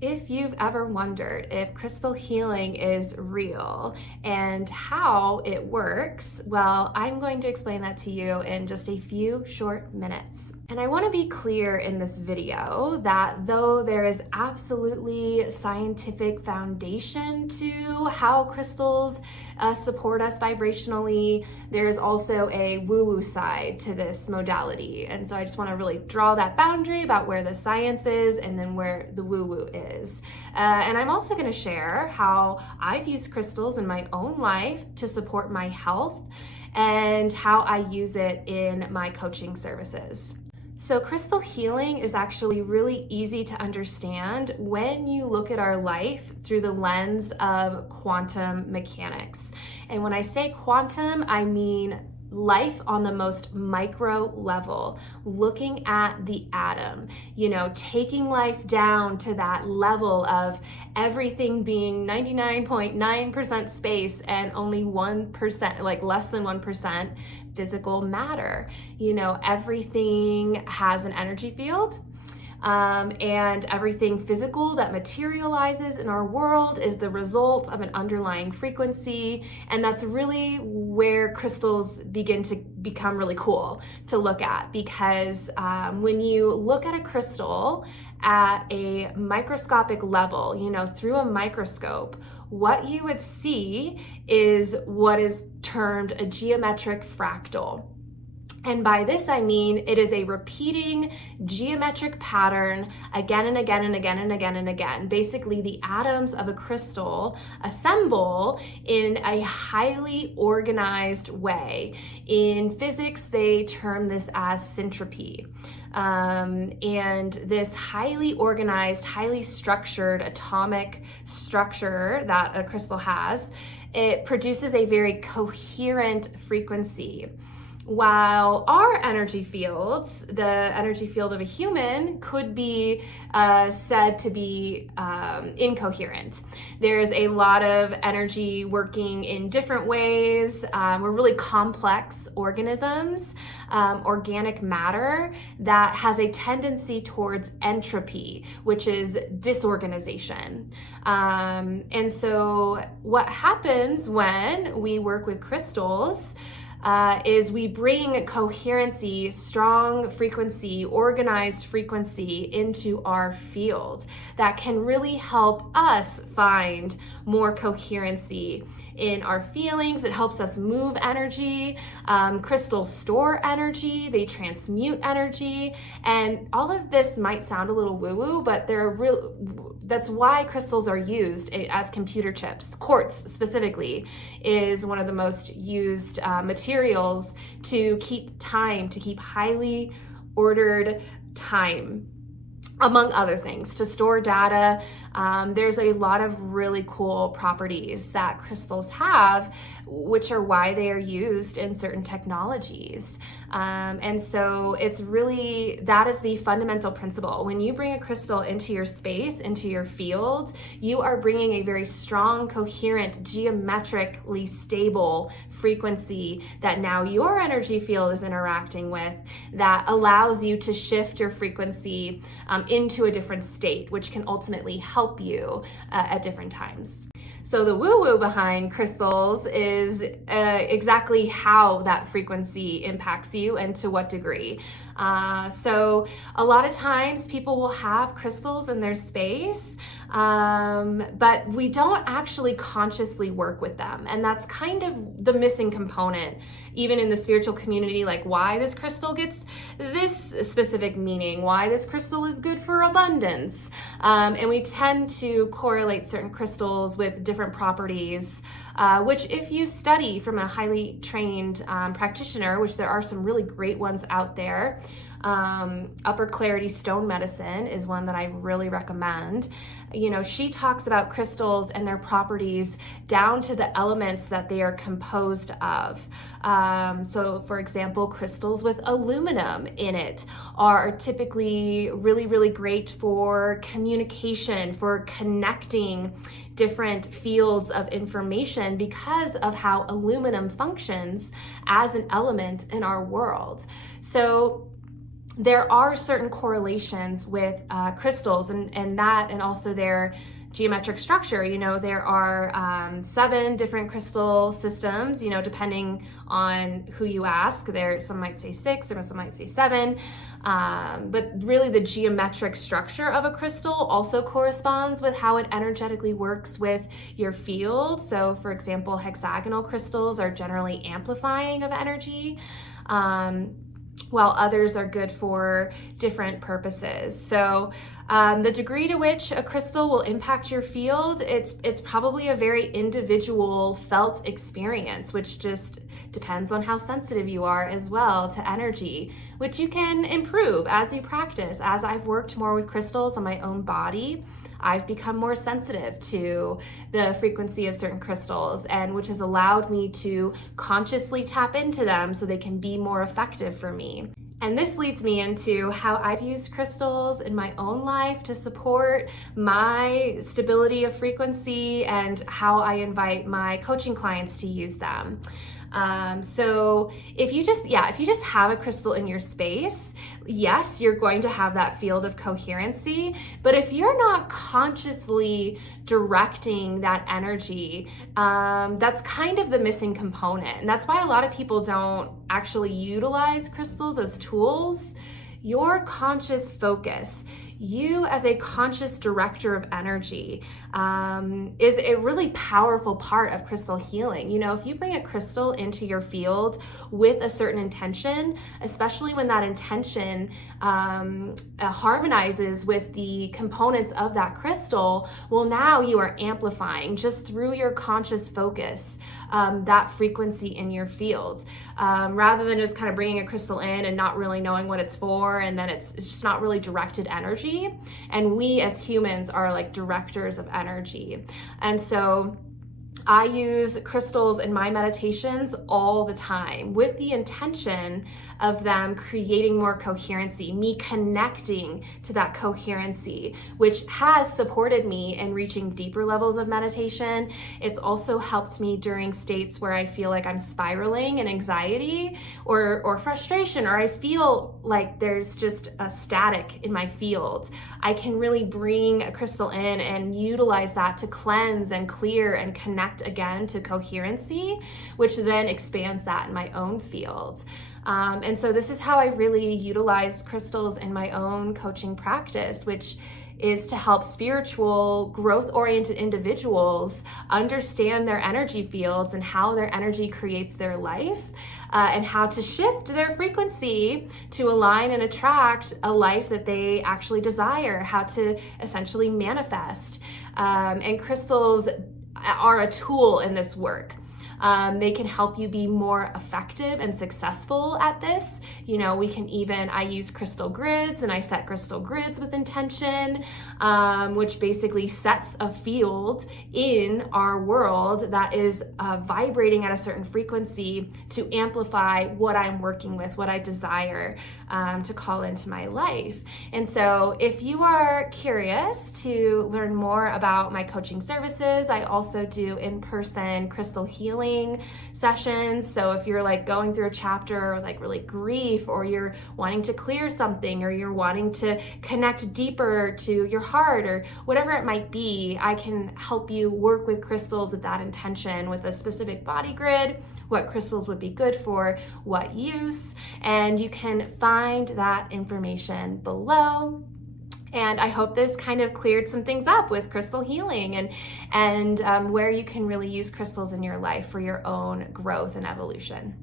If you've ever wondered if crystal healing is real and how it works, well, I'm going to explain that to you in just a few short minutes. And I want to be clear in this video that though there is absolutely scientific foundation to how crystals support us vibrationally, there's also a woo-woo side to this modality. And so I just want to really draw that boundary about where the science is and then where the woo-woo is. And I'm also going to share how I've used crystals in my own life to support my health and how I use it in my coaching services. So crystal healing is actually really easy to understand when you look at our life through the lens of quantum mechanics. And when I say quantum, I mean life on the most micro level, looking at the atom, taking life down to that level of everything being 99.9% space and only 1%, like less than 1% physical matter. Everything has an energy field. And everything physical that materializes in our world is the result of an underlying frequency. And that's really where crystals begin to become really cool to look at, because when you look at a crystal at a microscopic level, through a microscope, what you would see is what is termed a geometric fractal. And by this, I mean it is a repeating geometric pattern again and again and again and again and again. Basically, the atoms of a crystal assemble in a highly organized way. In physics, they term this as syntropy. And this highly organized, highly structured atomic structure that a crystal has, it produces a very coherent frequency. While our energy fields, the energy field of a human, could be said to be incoherent. There's a lot of energy working in different ways. We're really complex organisms, organic matter that has a tendency towards entropy, which is disorganization. And so what happens when we work with crystals is we bring coherency, strong frequency, organized frequency into our field that can really help us find more coherency in our feelings. It helps us move energy. Crystals store energy, they transmute energy, and all of this might sound a little woo-woo, but that's why crystals are used as computer chips. Quartz specifically is one of the most used materials to keep time, to keep highly ordered time, among other things, to store data. There's a lot of really cool properties that crystals have, which are why they are used in certain technologies. And so it's really, that is the fundamental principle. When you bring a crystal into your space, into your field, you are bringing a very strong, coherent, geometrically stable frequency that now your energy field is interacting with, that allows you to shift your frequency into a different state, which can ultimately help you at different times. So the woo-woo behind crystals is exactly how that frequency impacts you and to what degree. So a lot of times people will have crystals in their space, but we don't actually consciously work with them. And that's kind of the missing component, even in the spiritual community, like why this crystal gets this specific meaning, why this crystal is good for abundance. And we tend to correlate certain crystals with different properties, which if you study from a highly trained practitioner, which there are some really great ones out there, Upper Clarity Stone Medicine is one that I really recommend. She talks about crystals and their properties down to the elements that they are composed of. So for example, crystals with aluminum in it are typically really, really great for communication, for connecting different fields of information because of how aluminum functions as an element in our world. So there are certain correlations with crystals and that, and also their geometric structure. There are 7 different crystal systems, depending on who you ask. Some might say 6 or some might say 7. But really the geometric structure of a crystal also corresponds with how it energetically works with your field. So for example, hexagonal crystals are generally amplifying of energy, while others are good for different purposes. So the degree to which a crystal will impact your field, it's probably a very individual felt experience, which just depends on how sensitive you are as well to energy, which you can improve as you practice. As I've worked more with crystals on my own body, I've become more sensitive to the frequency of certain crystals, and which has allowed me to consciously tap into them so they can be more effective for me. And this leads me into how I've used crystals in my own life to support my stability of frequency and how I invite my coaching clients to use them. So if you just have a crystal in your space, yes, you're going to have that field of coherency. But if you're not consciously directing that energy, that's kind of the missing component. And that's why a lot of people don't actually utilize crystals as tools. Your conscious focus, you as a conscious director of energy, is a really powerful part of crystal healing. If you bring a crystal into your field with a certain intention, especially when that intention harmonizes with the components of that crystal, well, now you are amplifying just through your conscious focus that frequency in your field, rather than just kind of bringing a crystal in and not really knowing what it's for, and then it's just not really directed energy. And we as humans are like directors of energy. And so I use crystals in my meditations all the time with the intention of them creating more coherency, me connecting to that coherency, which has supported me in reaching deeper levels of meditation. It's also helped me during states where I feel like I'm spiraling in anxiety or frustration, or I feel like there's just a static in my field. I can really bring a crystal in and utilize that to cleanse and clear and connect again to coherency, which then expands that in my own field. And so this is how I really utilize crystals in my own coaching practice, which is to help spiritual, growth-oriented individuals understand their energy fields and how their energy creates their life, and how to shift their frequency to align and attract a life that they actually desire, how to essentially manifest. And crystals are a tool in this work. They can help you be more effective and successful at this. I use crystal grids, and I set crystal grids with intention, which basically sets a field in our world that is vibrating at a certain frequency to amplify what I'm working with, what I desire to call into my life. And so if you are curious to learn more about my coaching services, I also do in-person crystal healing sessions. So if you're like going through a chapter or like really grief, or you're wanting to clear something, or you're wanting to connect deeper to your heart, or whatever it might be, I can help you work with crystals with that intention, with a specific body grid, what crystals would be good for what use. And you can find that information below. And I hope this kind of cleared some things up with crystal healing and where you can really use crystals in your life for your own growth and evolution.